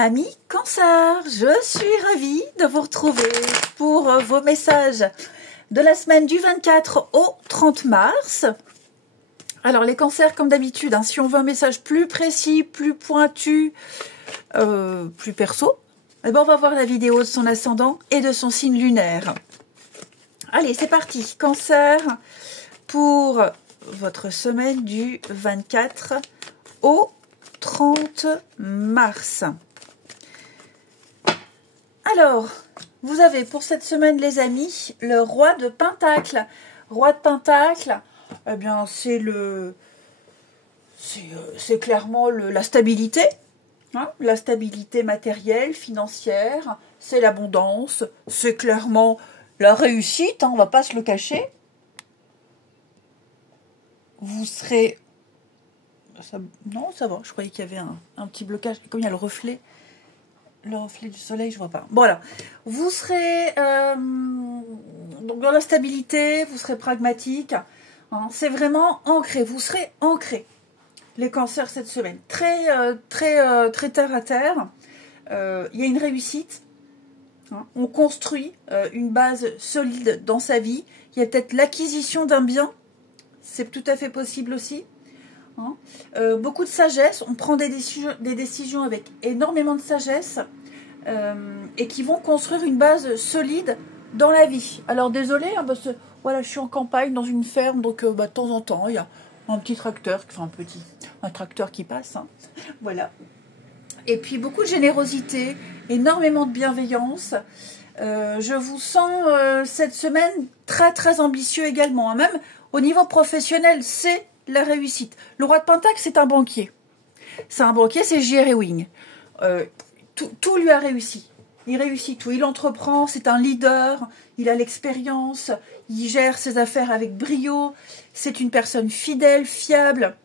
Amis Cancer, je suis ravie de vous retrouver pour vos messages de la semaine du 24 au 30 mars. Alors les cancers, comme d'habitude, si on veut un message plus précis, plus pointu, plus perso, eh ben on va voir la vidéo de son ascendant et de son signe lunaire. Allez, c'est parti. Cancer, pour votre semaine du 24 au 30 mars. Alors, vous avez pour cette semaine, les amis, le roi de Pentacle. Roi de Pentacle, eh bien, c'est clairement la stabilité, la stabilité matérielle, financière, c'est l'abondance, c'est clairement la réussite, on va pas se le cacher. Vous serez... Non, ça va, je croyais qu'il y avait un petit blocage, comme il y a le reflet du soleil, je vois pas. Bon, voilà. Vous serez donc dans la stabilité, vous serez pragmatique. C'est vraiment ancré. Vous serez ancré. Les cancers cette semaine. Très terre à terre. Il y a une réussite. On construit une base solide dans sa vie. Il y a peut-être l'acquisition d'un bien. C'est tout à fait possible aussi. Beaucoup de sagesse, on prend des décisions avec énormément de sagesse et qui vont construire une base solide dans la vie. Alors désolé, parce que voilà, je suis en campagne dans une ferme, donc de temps en temps il y a un petit tracteur, enfin un tracteur qui passe, voilà. Et puis beaucoup de générosité, énormément de bienveillance. Je vous sens cette semaine très ambitieux également, même au niveau professionnel, c'est la réussite. Le roi de Pentacle, c'est un banquier. C'est un banquier, c'est J.R. Ewing. Tout lui a réussi. Il réussit tout. Il entreprend, c'est un leader, il a l'expérience, il gère ses affaires avec brio. C'est une personne fidèle, fiable.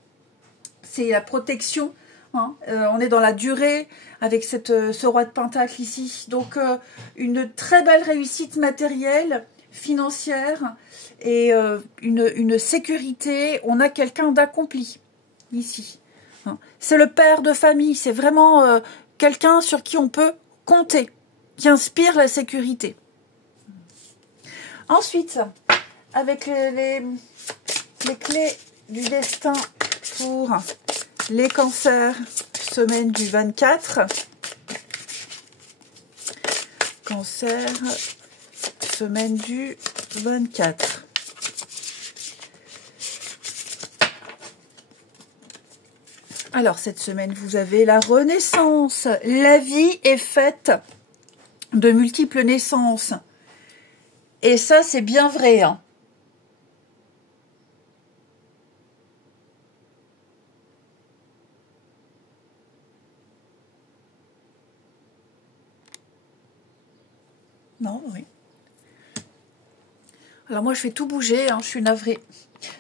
C'est la protection. On est dans la durée avec ce roi de Pentacle ici. Donc, une très belle réussite matérielle, financière et une sécurité. On a quelqu'un d'accompli ici. C'est le père de famille. C'est vraiment quelqu'un sur qui on peut compter, qui inspire la sécurité. Ensuite, avec les clés du destin pour les cancers, semaine du 24. Cancer, semaine du 24. Alors, cette semaine, vous avez la renaissance. La vie est faite de multiples naissances. Et ça, c'est bien vrai, Non, oui. Alors moi, je fais tout bouger, je suis navrée.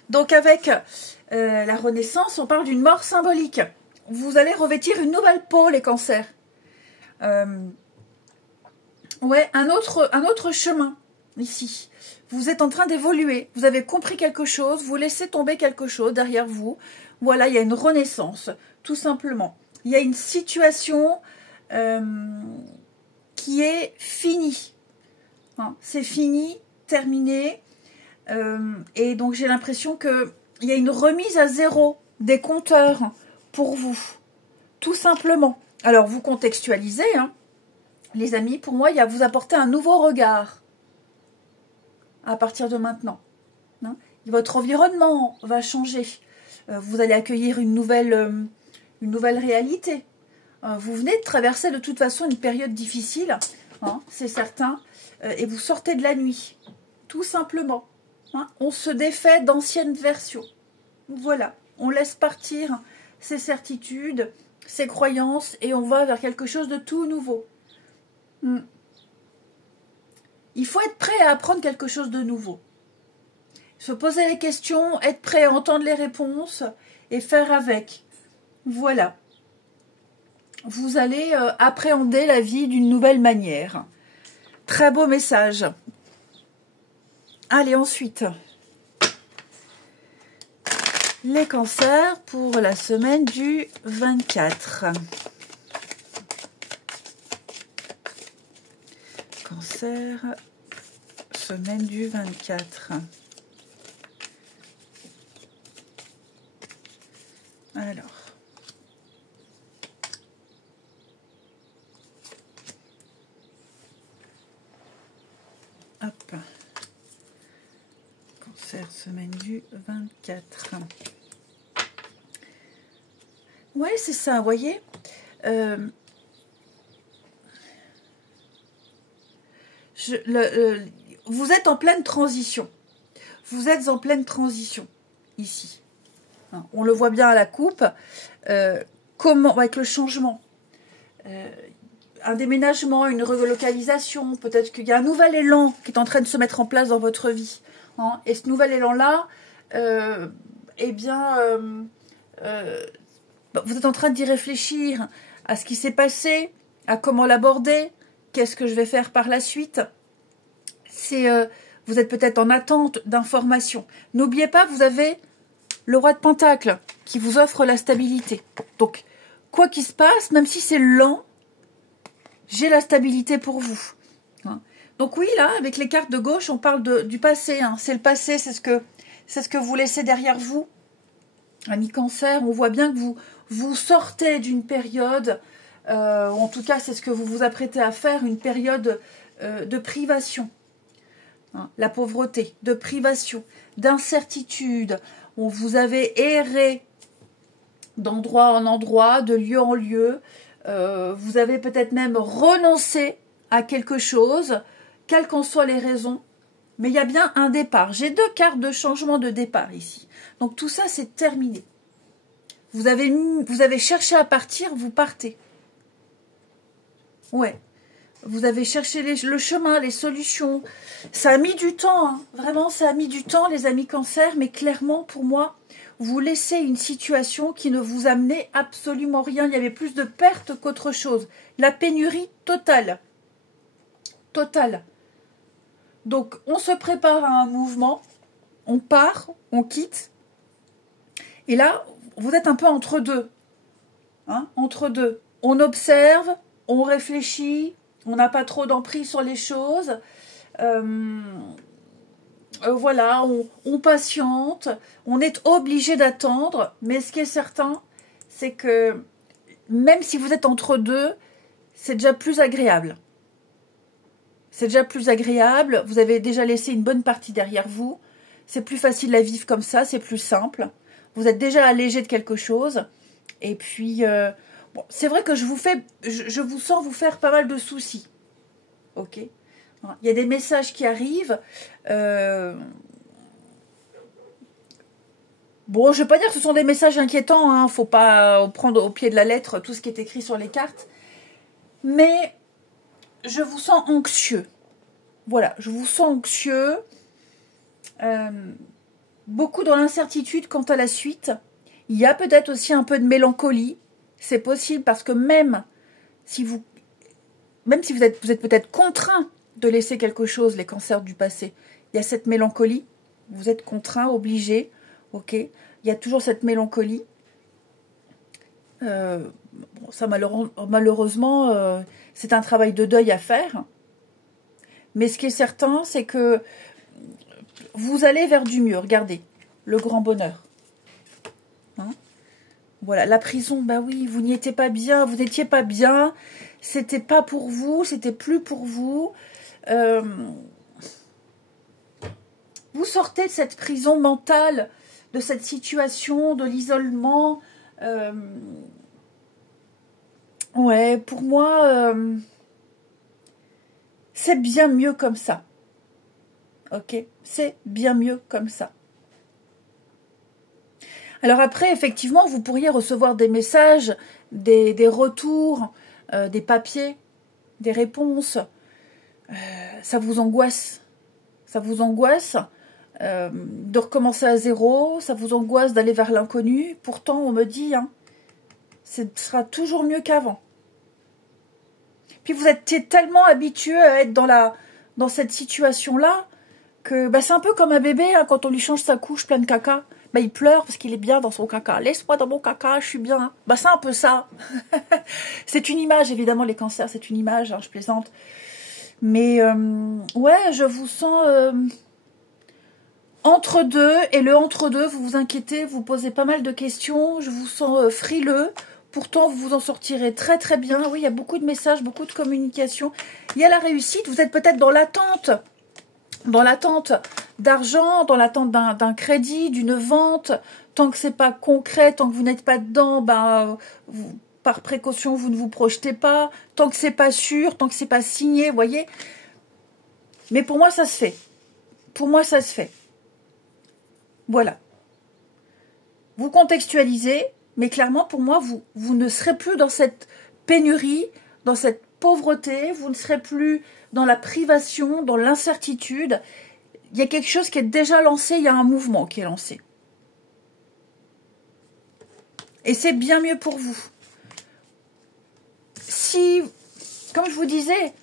Donc avec la renaissance, on parle d'une mort symbolique. Vous allez revêtir une nouvelle peau, les cancers. Ouais, un autre chemin, ici. Vous êtes en train d'évoluer. Vous avez compris quelque chose, vous laissez tomber quelque chose derrière vous. Voilà, il y a une renaissance, tout simplement. Il y a une situation qui est finie. C'est fini, terminé. Et donc j'ai l'impression qu'il y a une remise à zéro des compteurs pour vous, tout simplement. Alors vous contextualisez, les amis, pour moi il y a vous apporter un nouveau regard à partir de maintenant. Votre environnement va changer, vous allez accueillir une nouvelle réalité. Vous venez de traverser de toute façon une période difficile, c'est certain, et vous sortez de la nuit, tout simplement. On se défait d'anciennes versions. Voilà, on laisse partir ses certitudes, ses croyances et on va vers quelque chose de tout nouveau. Il faut être prêt à apprendre quelque chose de nouveau. Se poser les questions, être prêt à entendre les réponses et faire avec. Voilà. Vous allez appréhender la vie d'une nouvelle manière. Très beau message. Allez, ensuite, les cancers pour la semaine du 24. Cancer, semaine du 24. Alors. Hop. Cancer, semaine du 24. Ouais, c'est ça, vous voyez. Vous êtes en pleine transition. Vous êtes en pleine transition, ici. Hein, on le voit bien à la coupe. Comment, avec le changement, un déménagement, une relocalisation, peut-être qu'il y a un nouvel élan qui est en train de se mettre en place dans votre vie. Hein, et ce nouvel élan-là, eh bien, vous êtes en train d'y réfléchir à ce qui s'est passé, à comment l'aborder, qu'est-ce que je vais faire par la suite. Vous êtes peut-être en attente d'informations. N'oubliez pas, vous avez le roi de Pentacle qui vous offre la stabilité. Donc, quoi qu'il se passe, même si c'est lent, j'ai la stabilité pour vous. Hein. Donc oui, là, avec les cartes de gauche, on parle du passé. Hein. C'est le passé, c'est ce que vous laissez derrière vous. Ami Cancer, on voit bien que vous sortez d'une période, en tout cas, c'est ce que vous vous apprêtez à faire, une période de privation. Hein. La pauvreté, de privation, d'incertitude. Vous avez erré d'endroit en endroit, de lieu en lieu. Vous avez peut-être même renoncé à quelque chose, quelles qu'en soient les raisons. Mais il y a bien un départ. J'ai 2 cartes de changement de départ ici. Donc tout ça, c'est terminé. Vous avez cherché à partir, vous partez. Ouais. Vous avez cherché le chemin, les solutions. Ça a mis du temps, hein. Vraiment, ça a mis du temps, les amis Cancer. Mais clairement, pour moi, vous laissez une situation qui ne vous amenait absolument rien. Il y avait plus de pertes qu'autre chose. La pénurie totale. Totale. Donc, on se prépare à un mouvement. On part, on quitte. Et là, vous êtes un peu entre deux. Hein, entre deux. On observe, on réfléchit, on n'a pas trop d'emprise sur les choses. Voilà, on patiente, on est obligé d'attendre. Mais ce qui est certain, c'est que même si vous êtes entre deux, c'est déjà plus agréable. C'est déjà plus agréable. Vous avez déjà laissé une bonne partie derrière vous. C'est plus facile à vivre comme ça, c'est plus simple. Vous êtes déjà allégé de quelque chose. Et puis, bon, c'est vrai que je vous sens vous faire pas mal de soucis. Ok. Il y a des messages qui arrivent. Bon, je ne vais pas dire que ce sont des messages inquiétants. Hein. Faut pas prendre au pied de la lettre tout ce qui est écrit sur les cartes. Mais je vous sens anxieux. Voilà, je vous sens anxieux. Beaucoup dans l'incertitude quant à la suite. Il y a peut-être aussi un peu de mélancolie. C'est possible parce que même si vous êtes peut-être contraint de laisser quelque chose, les cancers du passé, il y a cette mélancolie. Vous êtes contraint, obligé. Ok. Il y a toujours cette mélancolie. Bon, ça malheureusement, c'est un travail de deuil à faire. Mais ce qui est certain, c'est que vous allez vers du mieux. Regardez, le grand bonheur. Hein? Voilà, la prison, bah oui, vous n'y étiez pas bien, vous n'étiez pas bien, c'était pas pour vous, c'était plus pour vous. Vous sortez de cette prison mentale, de cette situation, de l'isolement. Ouais, pour moi, c'est bien mieux comme ça. Ok, c'est bien mieux comme ça. Alors après, effectivement, vous pourriez recevoir des messages, des retours, des papiers, des réponses. Ça vous angoisse. Ça vous angoisse de recommencer à zéro. Ça vous angoisse d'aller vers l'inconnu. Pourtant, on me dit, hein, ce sera toujours mieux qu'avant. Puis vous êtes tellement habitué à être dans cette situation-là que bah, c'est un peu comme un bébé, hein, quand on lui change sa couche pleine de caca. Bah, il pleure parce qu'il est bien dans son caca. Laisse-moi dans mon caca, je suis bien. Bah, c'est un peu ça. C'est une image, évidemment, les cancers, c'est une image, hein, je plaisante. Mais ouais, je vous sens entre deux. Et le entre deux, vous vous inquiétez, vous posez pas mal de questions. Je vous sens frileux. Pourtant, vous vous en sortirez très très bien. Oui, il y a beaucoup de messages, beaucoup de communication. Il y a la réussite. Vous êtes peut-être dans l'attente d'argent, dans l'attente d'un crédit, d'une vente. Tant que c'est pas concret, tant que vous n'êtes pas dedans, ben, par précaution, vous ne vous projetez pas. Tant que c'est pas sûr, tant que c'est pas signé, vous voyez. Mais pour moi, ça se fait. Pour moi, ça se fait. Voilà. Vous contextualisez, mais clairement, pour moi, vous ne serez plus dans cette pénurie, dans cette pauvreté, vous ne serez plus dans la privation, dans l'incertitude. Il y a quelque chose qui est déjà lancé, il y a un mouvement qui est lancé. Et c'est bien mieux pour vous. Si, comme je vous disais,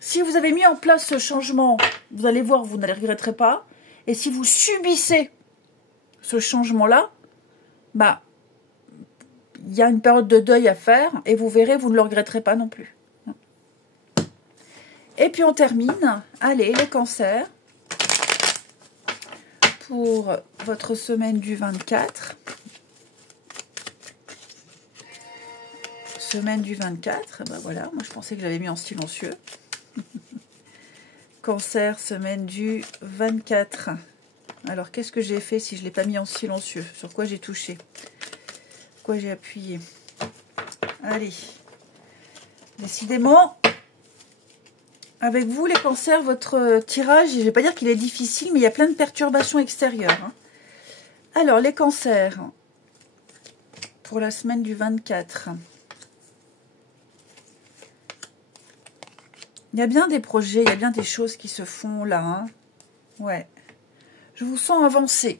si vous avez mis en place ce changement, vous allez voir, vous ne les regretterez pas. Et si vous subissez ce changement-là, bah, il y a une période de deuil à faire et vous verrez, vous ne le regretterez pas non plus. Et puis on termine, allez, les cancers, pour votre semaine du 24. Semaine du 24, ben voilà, moi je pensais que j'avais mis en silencieux. Cancer, semaine du 24. Alors qu'est-ce que j'ai fait si je ne l'ai pas mis en silencieux? Sur quoi j'ai touché? Quoi j'ai appuyé? Allez, décidément, avec vous les cancers, votre tirage, je ne vais pas dire qu'il est difficile, mais il y a plein de perturbations extérieures. Hein. Alors les cancers, pour la semaine du 24. Il y a bien des projets, il y a bien des choses qui se font là. Hein. Ouais. Je vous sens avancer.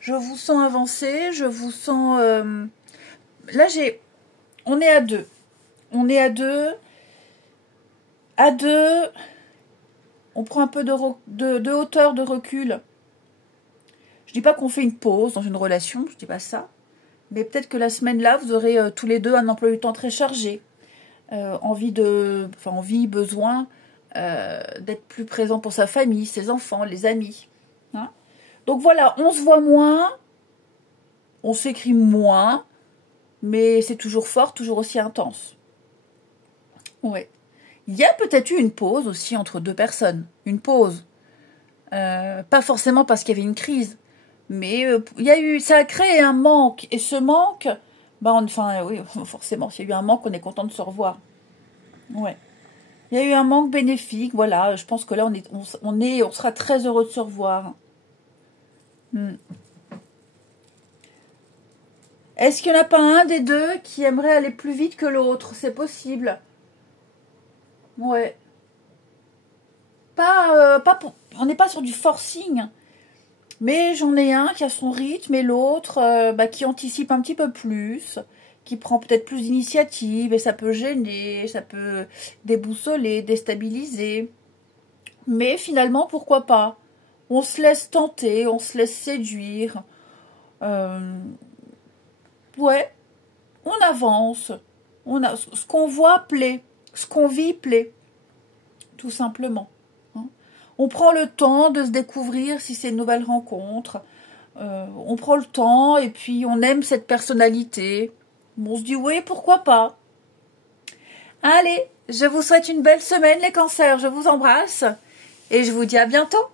Je vous sens avancer, je vous sens... Là, on est à deux. On est à deux. À deux. On prend un peu de hauteur, de recul. Je dis pas qu'on fait une pause dans une relation, je dis pas ça. Mais peut-être que la semaine là, vous aurez tous les deux un emploi du temps très chargé. Envie, besoin d'être plus présent pour sa famille, ses enfants, les amis. Hein. Donc voilà, on se voit moins, on s'écrit moins, mais c'est toujours fort, toujours aussi intense. Ouais. Il y a peut-être eu une pause aussi entre deux personnes, une pause. Pas forcément parce qu'il y avait une crise, mais ça a créé un manque, et ce manque... oui, forcément, s'il y a eu un manque, on est content de se revoir. Ouais. Il y a eu un manque bénéfique, voilà. Je pense que là, on sera très heureux de se revoir. Est-ce qu'il n'y en a pas un des deux qui aimerait aller plus vite que l'autre? C'est possible. Ouais. On n'est pas sur du forcing. Mais j'en ai un qui a son rythme et l'autre qui anticipe un petit peu plus, qui prend peut-être plus d'initiative et ça peut gêner, ça peut déboussoler, déstabiliser. Mais finalement, pourquoi pas? On se laisse tenter, on se laisse séduire. Ouais, on avance. Ce qu'on voit plaît, ce qu'on vit plaît, tout simplement. On prend le temps de se découvrir si c'est une nouvelle rencontre. On prend le temps et puis on aime cette personnalité. On se dit oui, pourquoi pas. Allez, je vous souhaite une belle semaine les cancers. Je vous embrasse et je vous dis à bientôt.